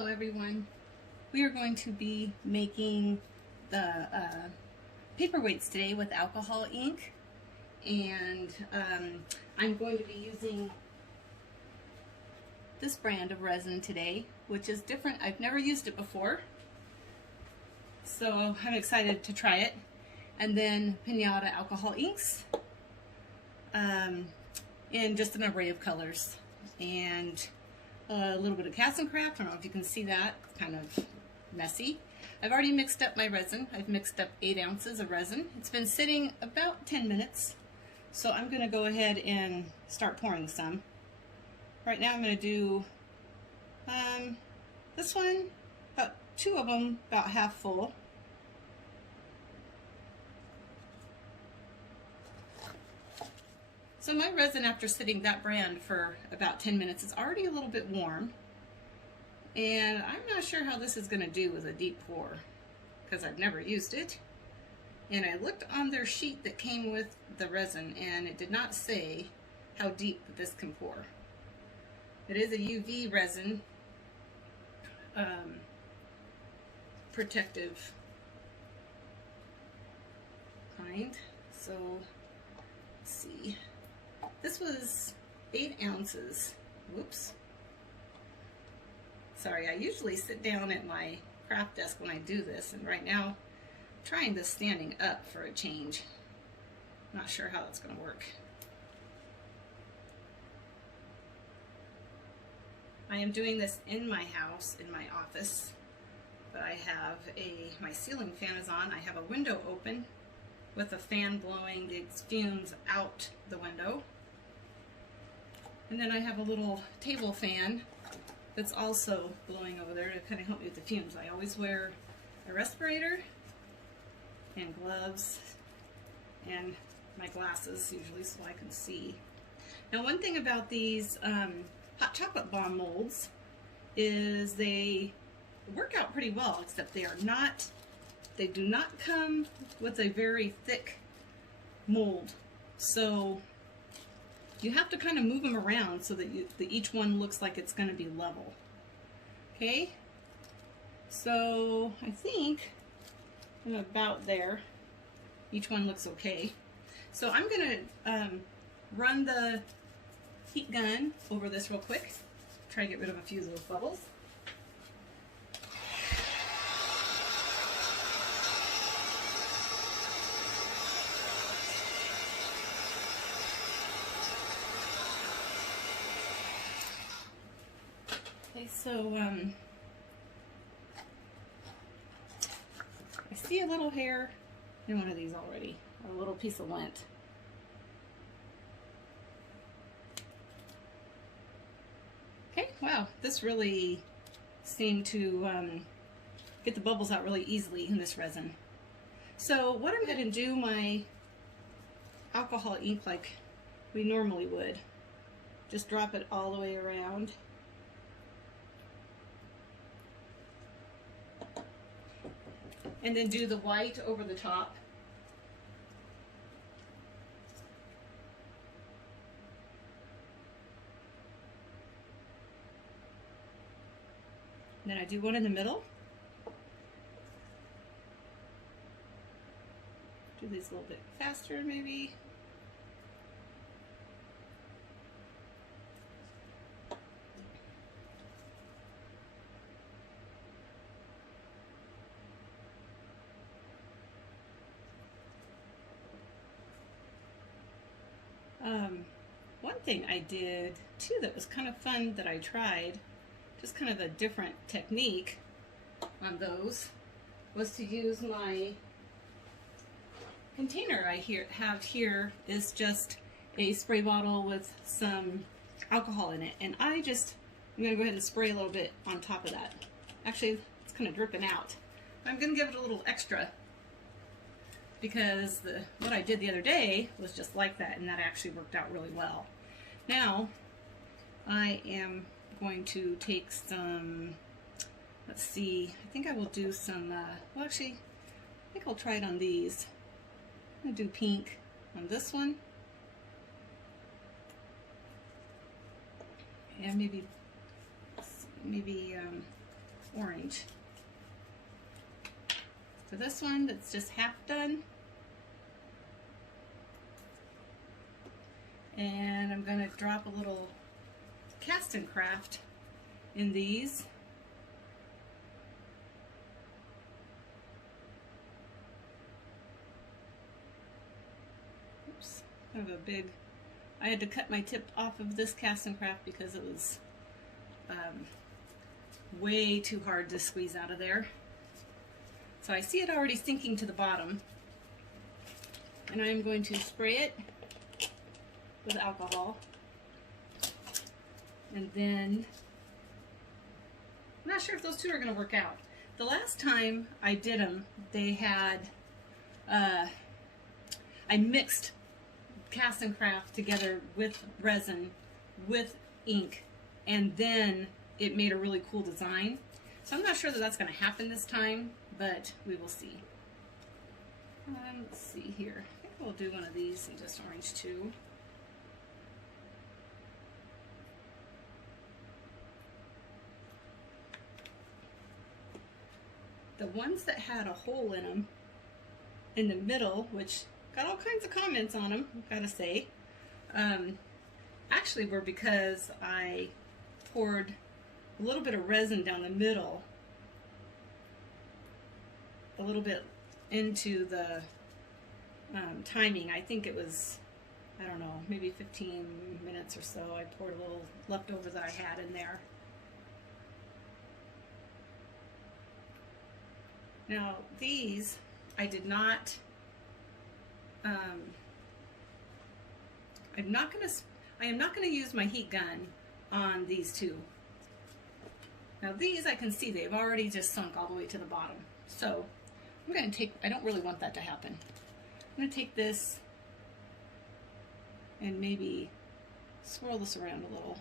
Hello everyone. We are going to be making the paperweights today with alcohol ink, and I'm going to be using this brand of resin today, which is different. I've never used it before, so I'm excited to try it. And then Pinata alcohol inks in just an array of colors, and a little bit of cast and craft. I don't know if you can see that. It's kind of messy. I've already mixed up my resin. I've mixed up 8 ounces of resin. It's been sitting about 10 minutes. So I'm going to go ahead and start pouring some. Right now I'm going to do this one, about 2 of them, about half full. So my resin, after sitting that brand for about 10 minutes, is already a little bit warm. And I'm not sure how this is going to do with a deep pour, because I've never used it. And I looked on their sheet that came with the resin, and it did not say how deep this can pour. It is a UV resin, protective kind. So let's see. This was 8 ounces. Whoops. Sorry, I usually sit down at my craft desk when I do this, and right now I'm trying this standing up for a change. Not sure how that's going to work. I am doing this in my house, in my office, but I have my ceiling fan is on. I have a window open with a fan blowing the fumes out the window. And then I have a little table fan that's also blowing over there to kind of help me with the fumes. I always wear a respirator and gloves and my glasses usually so I can see. Now, one thing about these hot chocolate bomb molds is they work out pretty well, except they do not come with a very thick mold. So you have to kind of move them around so that each one looks like it's going to be level. Okay, so I think I'm about there. Each one looks okay. So I'm going to run the heat gun over this real quick. Try to get rid of a few of those bubbles. So I see a little hair in one of these already, a little piece of lint. Okay, wow, this really seemed to get the bubbles out really easily in this resin. So what I'm going to do my alcohol ink like we normally would. Just drop it all the way around. And then do the white over the top. And then I do one in the middle. Do these a little bit faster maybe. One thing I did too that was kind of fun that I tried, just kind of a different technique on those, was to use my container I have here is just a spray bottle with some alcohol in it, and I'm going to go ahead and spray a little bit on top of that. Actually, it's kind of dripping out. I'm going to give it a little extra, because what I did the other day was just like that, and that actually worked out really well. Now, I am going to take some, let's see, I think I will do some, well actually, I think I'll try it on these. I'm going to do pink on this one. And maybe orange. For this one that's just half done. And I'm going to drop a little Cast and Craft in these. Oops, kind of a big, I had to cut my tip off of this Cast and Craft because it was way too hard to squeeze out of there. So I see it already sinking to the bottom, and I'm going to spray it with alcohol, and then I'm not sure if those two are going to work out. The last time I did them, they had I mixed Cast and Craft together with resin, with ink, and then it made a really cool design. So I'm not sure that that's going to happen this time, but we will see. Let's see here. I think we'll do one of these and just orange too. The ones that had a hole in them in the middle, which got all kinds of comments on them, I've got to say, actually were because I poured a little bit of resin down the middle, a little bit into the timing. I think it was, I don't know, maybe 15 minutes or so. I poured a little leftover that I had in there. Now these, I did not, I am not going to use my heat gun on these two. Now these, I can see they've already just sunk all the way to the bottom. So I'm going to take, I don't really want that to happen. I'm going to take this and maybe swirl this around a little.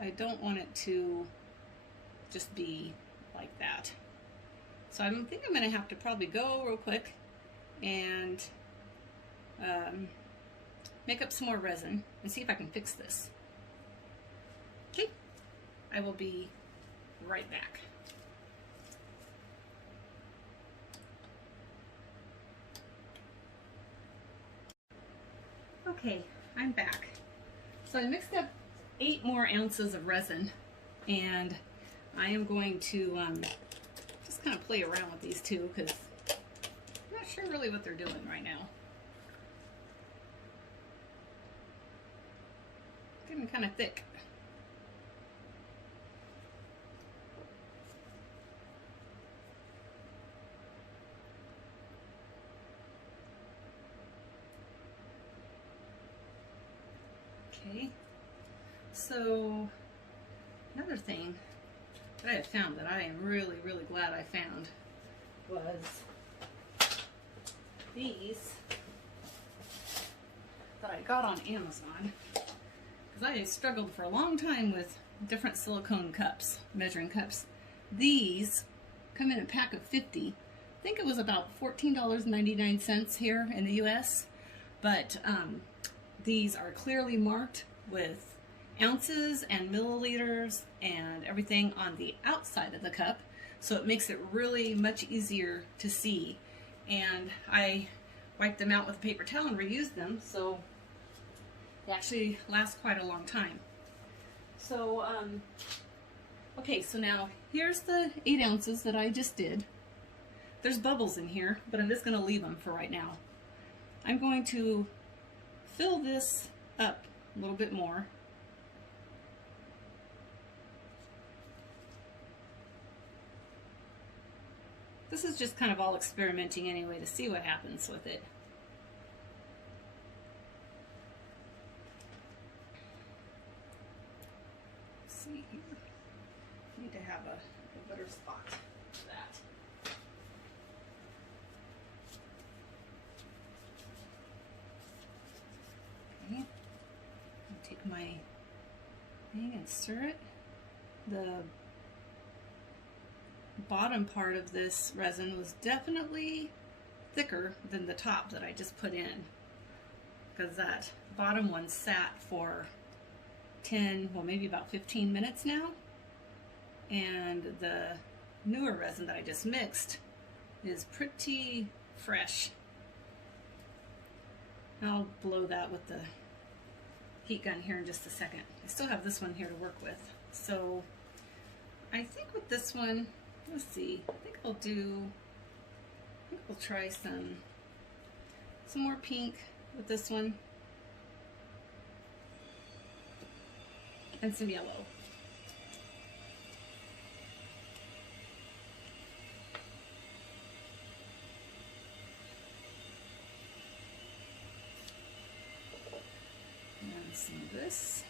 I don't want it to just be like that. So I think I'm going to have to probably go real quick and make up some more resin and see if I can fix this. Okay, I will be right back. Okay, I'm back. So I mixed up 8 more ounces of resin, and I am going to just kind of play around with these two because I'm not sure really what they're doing right now. Getting kind of thick. Okay, so another thing that I have found that I am really, really glad I found was these that I got on Amazon, because I struggled for a long time with different silicone cups, measuring cups. These come in a pack of 50. I think it was about $14.99 here in the US, but these are clearly marked with ounces and milliliters and everything on the outside of the cup, so it makes it really much easier to see. And I wiped them out with a paper towel and reused them, so they actually last quite a long time. So okay, so now here's the 8 ounces that I just did. There's bubbles in here, but I'm just going to leave them for right now. I'm going to fill this up a little bit more. This is just kind of all experimenting anyway to see what happens with it. Let's see here. I need to have a better spot for that. Okay. I'll take my thing and stir it. The bottom part of this resin was definitely thicker than the top that I just put in, because that bottom one sat for 10, well maybe about 15 minutes now. And the newer resin that I just mixed is pretty fresh. I'll blow that with the heat gun here in just a second. I still have this one here to work with. So I think with this one, let's see, I think we'll try some more pink with this one and some yellow. And some of this.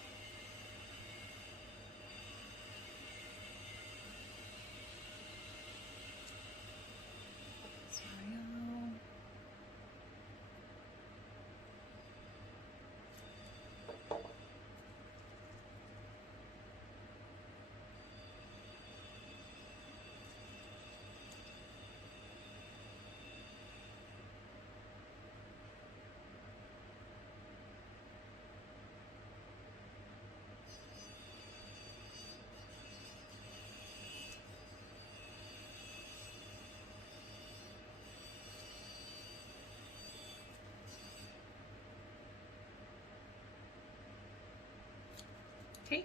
Okay,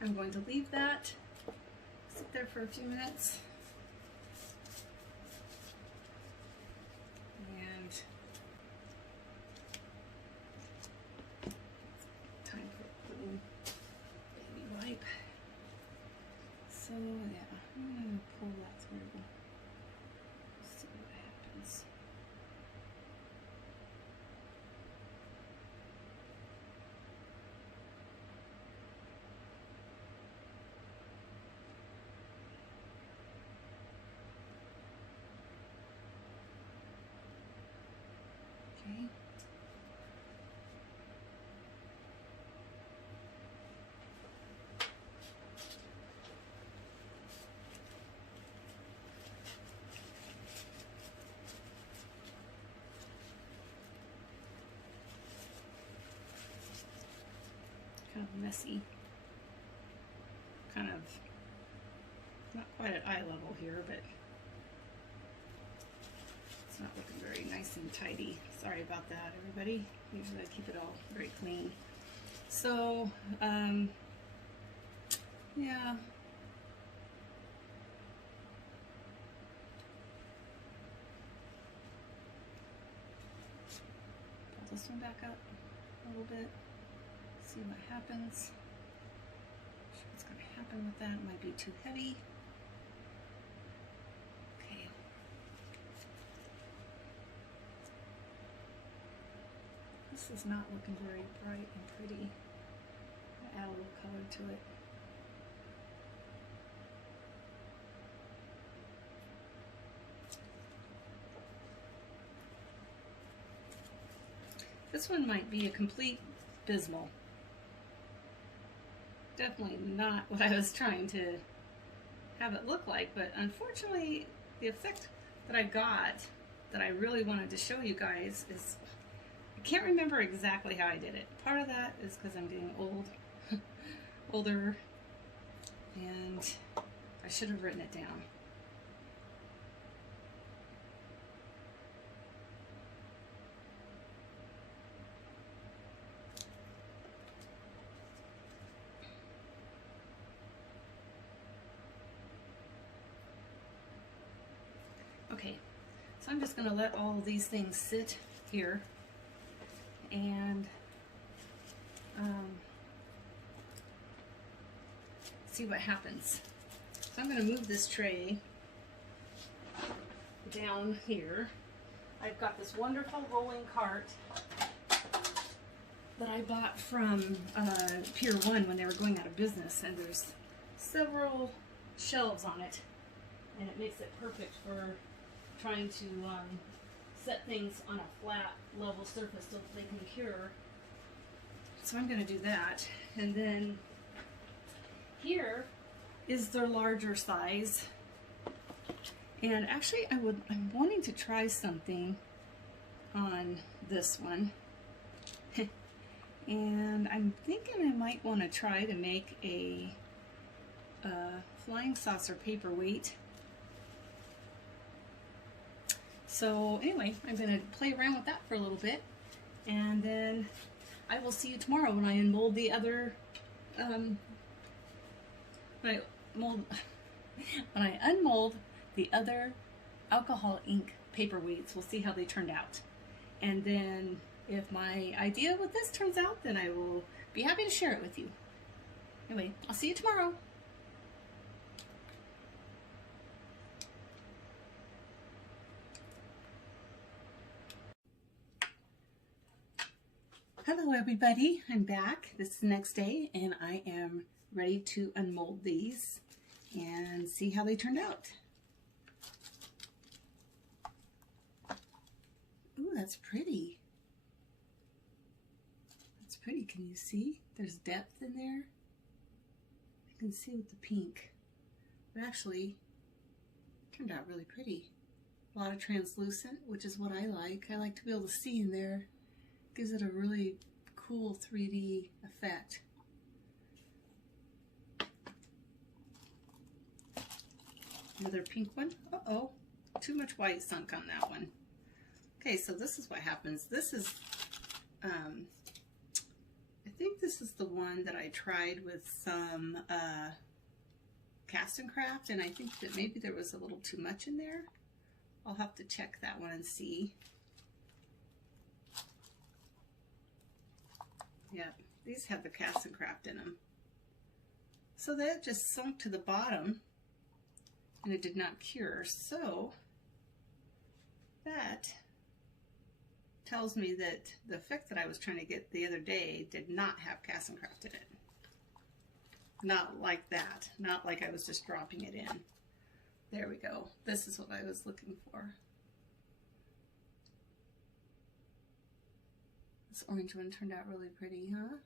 I'm going to leave that sit there for a few minutes. And time for a clean baby wipe. So yeah, I'm going to pull that through. See what happens. Okay. Kind of messy. Kind of not quite at eye level here, but it's not looking very nice and tidy. Sorry about that, everybody. Usually I keep it all very clean. So, yeah. Pull this one back up a little bit. See what happens. Not sure what's going to happen with that. It might be too heavy. Okay. This is not looking very bright and pretty. I'll add a little color to it. This one might be a complete abysmal. Definitely not what I was trying to have it look like, but unfortunately the effect that I got that I really wanted to show you guys is, I can't remember exactly how I did it. Part of that is because I'm getting older, and I should have written it down. Okay, so I'm just going to let all of these things sit here and see what happens. So I'm going to move this tray down here. I've got this wonderful rolling cart that I bought from Pier 1 when they were going out of business, and there's several shelves on it, and it makes it perfect for trying to set things on a flat, level surface so they can cure. So I'm going to do that. And then here is their larger size. And actually I'm wanting to try something on this one. And I'm thinking I might want to try to make a flying saucer paperweight. So anyway, I'm going to play around with that for a little bit, and then I will see you tomorrow when I unmold the other, when I unmold the other alcohol ink paperweights. We'll see how they turned out. And then if my idea with this turns out, then I will be happy to share it with you. Anyway, I'll see you tomorrow. Hello everybody, I'm back. This is the next day and I am ready to unmold these and see how they turned out. Ooh, that's pretty. That's pretty. Can you see? There's depth in there. You can see with the pink. It actually turned out really pretty. A lot of translucent, which is what I like. I like to be able to see in there. Gives it a really cool 3D effect. Another pink one. Uh-oh, too much white sunk on that one. Okay, so this is what happens. This is, I think this is the one that I tried with some cast and craft, and I think that maybe there was a little too much in there. I'll have to check that one and see. Yeah, these have the cast and craft in them. So that just sunk to the bottom and it did not cure. So that tells me that the effect that I was trying to get the other day did not have cast and craft in it. Not like that. Not like I was just dropping it in. There we go. This is what I was looking for. This orange one turned out really pretty, huh?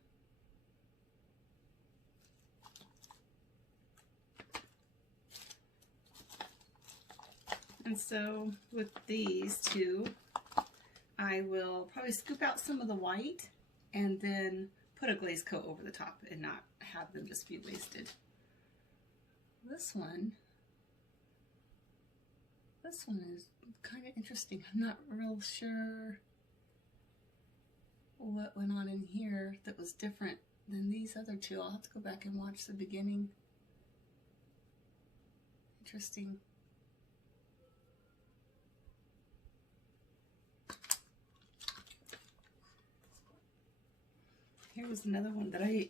And so with these two, I will probably scoop out some of the white and then put a glaze coat over the top and not have them just be wasted. This one is kind of interesting. I'm not real sure what went on in here that was different than these other two. I'll have to go back and watch the beginning. Interesting. Here was another one that I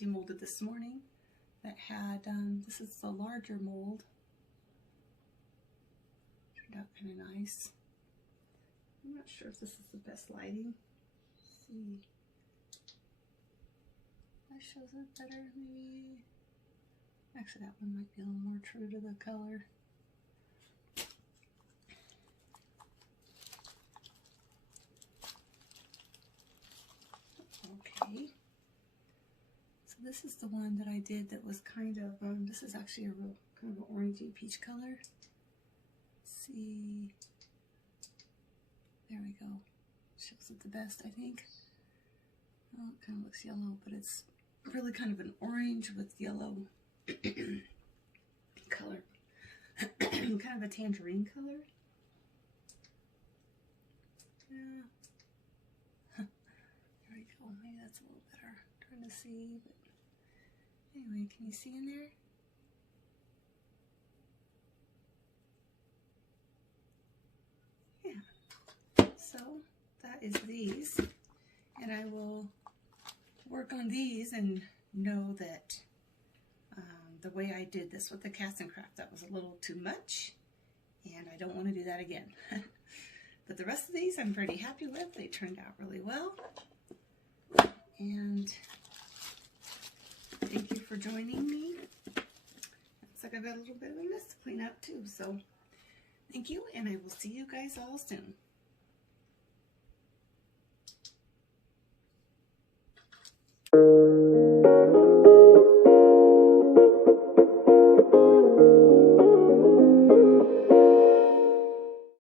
demolded this morning that had, this is the larger mold. Turned out kind of nice. I'm not sure if this is the best lighting. Let's see. That shows it better, maybe. Actually, that one might be a little more true to the color. Okay. So this is the one that I did that was kind of, this is actually a real kind of an orangey peach color. Let's see. There we go. Shows it the best, I think. Oh, it kind of looks yellow, but it's really kind of an orange with yellow color. Kind of a tangerine color. Yeah. There we go. Maybe that's a little better. I'm trying to see, but anyway, can you see in there? Yeah. So that is these, and I will work on these and know that the way I did this with the cast and craft, that was a little too much, and I don't want to do that again. But the rest of these I'm pretty happy with. They turned out really well. And thank you for joining me. Looks like I've got a little bit of a mess to clean up too. So thank you, and I will see you guys all soon.